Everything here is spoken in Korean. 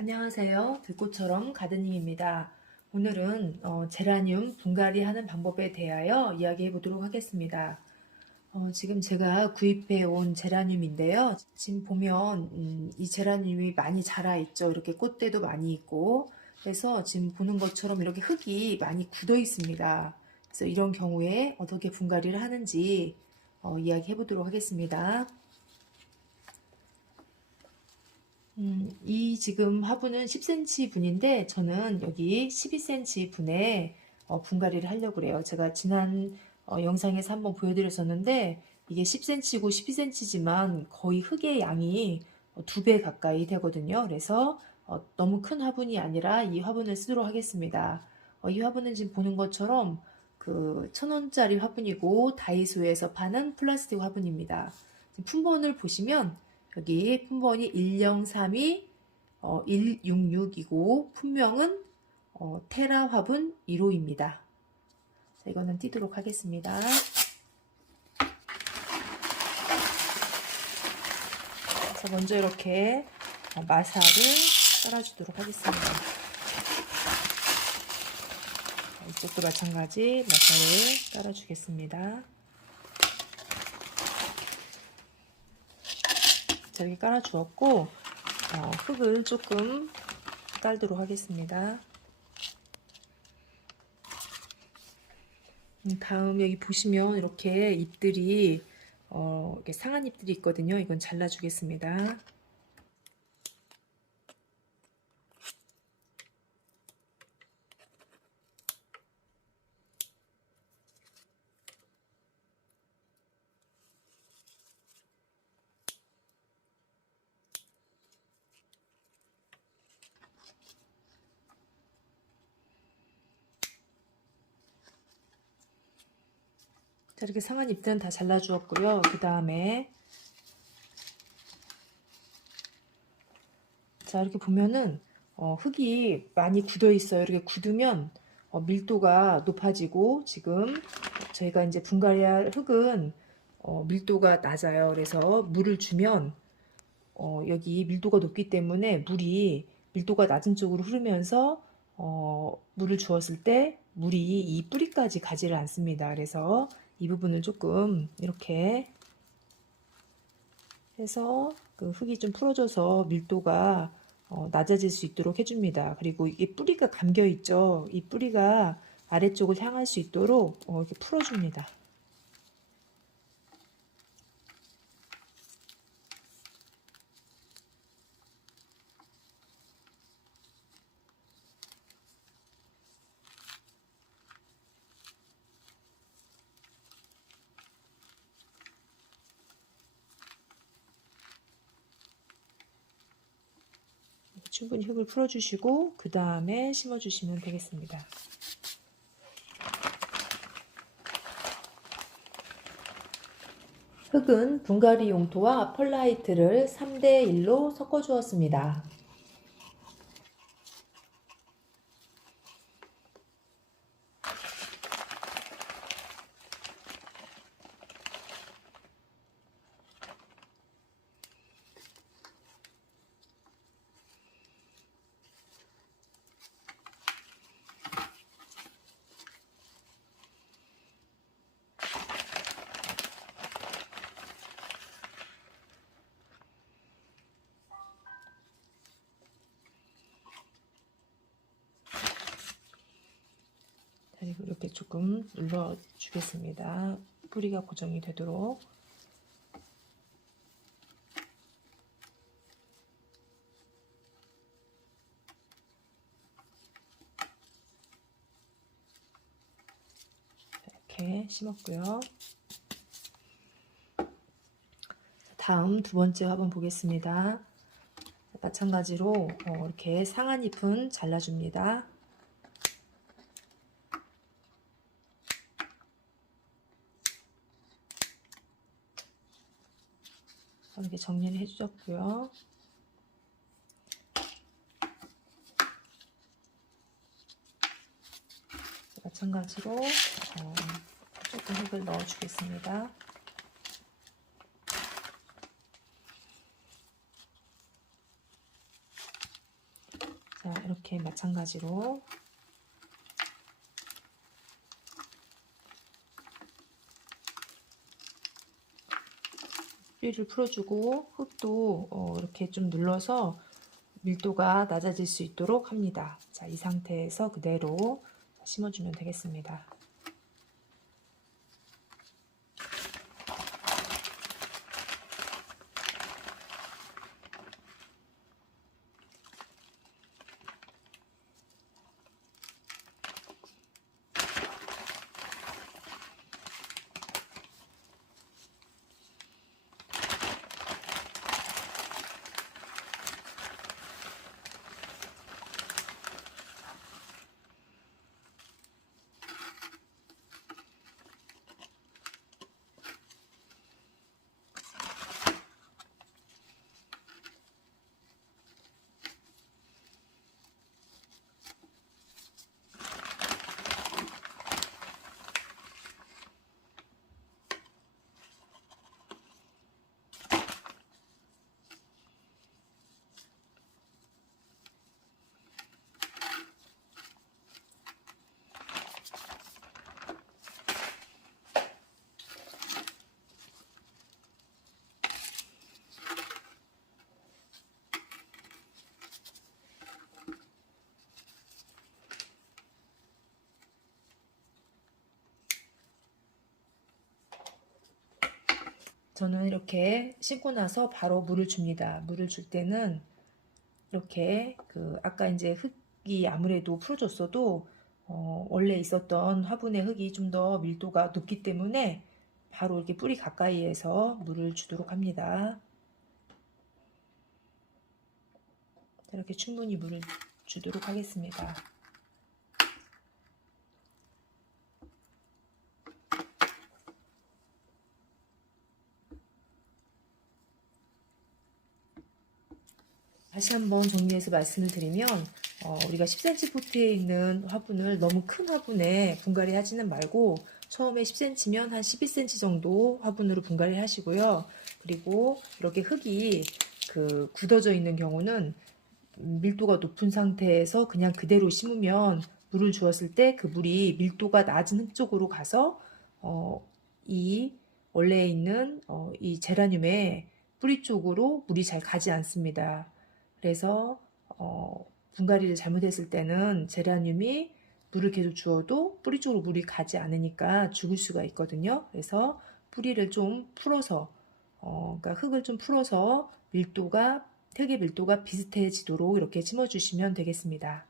안녕하세요. 들꽃처럼 가드닝입니다. 오늘은 어, 제라늄 분갈이 하는 방법에 대하여 이야기해 보도록 하겠습니다. 어, 지금 제가 구입해 온 제라늄인데요. 지금 보면 음, 이 제라늄이 많이 자라 있죠. 이렇게 꽃대도 많이 있고 그래서 지금 보는 것처럼 이렇게 흙이 많이 굳어 있습니다. 그래서 이런 경우에 어떻게 분갈이를 하는지 어, 이야기해 보도록 하겠습니다. 음, 이 지금 화분은 10cm 분인데 저는 여기 12cm 분에 어, 분갈이를 하려고 그래요. 제가 지난 어, 영상에서 한번 보여드렸었는데 이게 10cm고 12cm지만 거의 흙의 양이 두 배 가까이 되거든요. 그래서 어, 너무 큰 화분이 아니라 이 화분을 쓰도록 하겠습니다. 어, 이 화분은 지금 보는 것처럼 그 천원짜리 화분이고 다이소에서 파는 플라스틱 화분입니다. 품번을 보시면 여기 품번이 1032 어, 166이고 품명은 어, 테라 화분 1호입니다. 자, 이거는 띄도록 하겠습니다. 그래서 먼저 이렇게 어, 마사를 깔아주도록 하겠습니다. 자, 이쪽도 마찬가지 마사를 깔아주겠습니다. 자, 이렇게 깔아주었고 어, 흙을 조금 깔도록 하겠습니다. 음, 다음 여기 보시면 이렇게 잎들이 어, 이렇게 상한 잎들이 있거든요. 이건 잘라주겠습니다. 자, 이렇게 상한 잎들은 다 잘라주었고요. 그 다음에 자, 이렇게 보면은 어, 흙이 많이 굳어 있어요. 이렇게 굳으면 어, 밀도가 높아지고 지금 저희가 이제 분갈이할 흙은 어, 밀도가 낮아요. 그래서 물을 주면 어, 여기 밀도가 높기 때문에 물이 밀도가 낮은 쪽으로 흐르면서 어, 물을 주었을 때 물이 이 뿌리까지 가지를 않습니다. 그래서 이 부분을 조금 이렇게 해서 그 흙이 좀 풀어져서 밀도가 어, 낮아질 수 있도록 해줍니다. 그리고 이게 뿌리가 감겨 있죠. 이 뿌리가 아래쪽을 향할 수 있도록 어, 이렇게 풀어줍니다. 충분히 흙을 풀어주시고 그 다음에 심어주시면 되겠습니다. 흙은 분갈이 용토와 펄라이트를 3대 1로 섞어 주었습니다. 이렇게 조금 눌러 주겠습니다. 뿌리가 고정이 되도록. 이렇게 심었고요. 다음 두 번째 화분 보겠습니다. 마찬가지로 어, 이렇게 상한 잎은 잘라줍니다. 이렇게 정리를 해주셨고요. 마찬가지로 어, 조금 흙을 넣어주겠습니다. 자, 이렇게 마찬가지로 뿌리를 풀어주고 흙도 어, 이렇게 좀 눌러서 밀도가 낮아질 수 있도록 합니다. 자, 이 상태에서 그대로 심어주면 되겠습니다. 저는 이렇게 씻고 나서 바로 물을 줍니다. 물을 줄 때는 이렇게 그 아까 이제 흙이 아무래도 풀어졌어도 어, 원래 있었던 화분의 흙이 좀 더 밀도가 높기 때문에 바로 이렇게 뿌리 가까이에서 물을 주도록 합니다. 이렇게 충분히 물을 주도록 하겠습니다. 다시 한번 정리해서 말씀을 드리면 어, 우리가 10cm 포트에 있는 화분을 너무 큰 화분에 분갈이 하지는 말고 처음에 10cm면 한 12cm 정도 화분으로 분갈이 하시고요. 그리고 이렇게 흙이 그 굳어져 있는 경우는 밀도가 높은 상태에서 그냥 그대로 심으면 물을 주었을 때 그 물이 밀도가 낮은 흙 쪽으로 가서 어, 이 원래 있는 어, 이 제라늄의 뿌리 쪽으로 물이 잘 가지 않습니다. 그래서 어, 분갈이를 잘못했을 때는 제라늄이 물을 계속 주어도 뿌리 쪽으로 물이 가지 않으니까 죽을 수가 있거든요. 그래서 뿌리를 좀 풀어서 어, 그러니까 흙을 좀 풀어서 밀도가 흙의 밀도가 비슷해지도록 이렇게 심어주시면 되겠습니다.